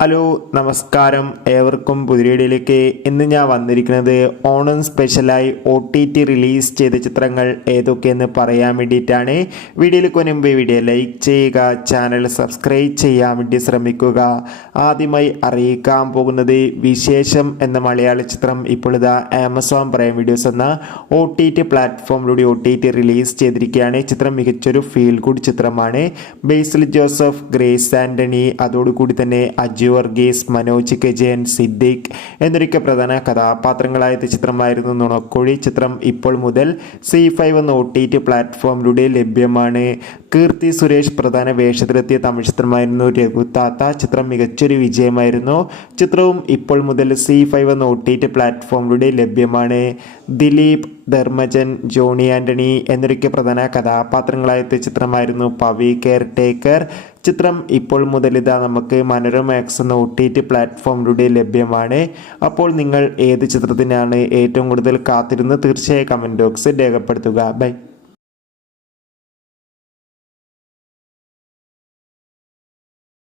Hello നമസ്കാരം, ഏവർക്കും പുതിയയിലേക്ക്. ഇന്ന് ഞാൻ വന്നിരിക്കുന്നത് ഓണം സ്പെഷ്യലായി OTT റിലീസ് ചെയ്ത ചിത്രങ്ങൾ ഏതൊക്കെയെന്ന് പറയാൻ വേണ്ടിയിട്ടാണ്. വീഡിയോയിലേക്ക് മുൻപ് വീഡിയോ ലൈക്ക് ചെയ്യുക, ചാനൽ സബ്സ്ക്രൈബ് ചെയ്യാൻ വേണ്ടി ശ്രമിക്കുക. ആദ്യമായി അറിയിക്കാൻ പോകുന്നത് വിശേഷം എന്ന മലയാള ചിത്രം ഇപ്പോൾ ഇതാ ആമസോൺ പ്രൈം വീഡിയോസ് എന്ന OTT പ്ലാറ്റ്ഫോമിലൂടെ OTT റിലീസ് ചെയ്തിരിക്കുകയാണ്. ചിത്രം മികച്ചൊരു ഫീൽ ഗുഡ് ചിത്രമാണ്. ബേസിൽ ജോസഫ്, ഗ്രേസ് ആൻ്റണി, അതോടുകൂടി തന്നെ അജു വർഗീസ്, മനോജ് കെ ജയൻ, സിദ്ദിഖ് എന്നൊക്കെ പ്രധാന കഥാപാത്രങ്ങളായ ചിത്രമായിരുന്നു നുണക്കുഴി. ചിത്രം ഇപ്പോൾ മുതൽ C5 എന്ന OTT പ്ലാറ്റ്ഫോമിലൂടെ ലഭ്യമാണ്. കീർത്തി സുരേഷ് പ്രധാന വേഷത്തിലെത്തിയ തമിഴ് ചിത്രമായിരുന്നു രഘുത്താത്ത. ചിത്രം മികച്ചൊരു വിജയമായിരുന്നു. ചിത്രവും ഇപ്പോൾ മുതൽ C5 എന്ന OTT പ്ലാറ്റ്ഫോമിലൂടെ ലഭ്യമാണ്. ദിലീപ്, ധർമ്മജൻ, ജോണി ആൻ്റണി എന്നൊക്കെ പ്രധാന കഥാപാത്രങ്ങളായ ചിത്രമായിരുന്നു പവി കെയർ ടേക്കർ. ചിത്രം ഇപ്പോൾ മുതൽ ഇതാ നമുക്ക് മനോരമാക്സ് എന്ന OTT പ്ലാറ്റ്ഫോമിലൂടെ ലഭ്യമാണ്. അപ്പോൾ നിങ്ങൾ ഏത് ചിത്രത്തിനാണ് ഏറ്റവും കൂടുതൽ കാത്തിരുന്ന് തീർച്ചയായും കമൻറ്റ് ബോക്സിൽ രേഖപ്പെടുത്തുക. ബൈ.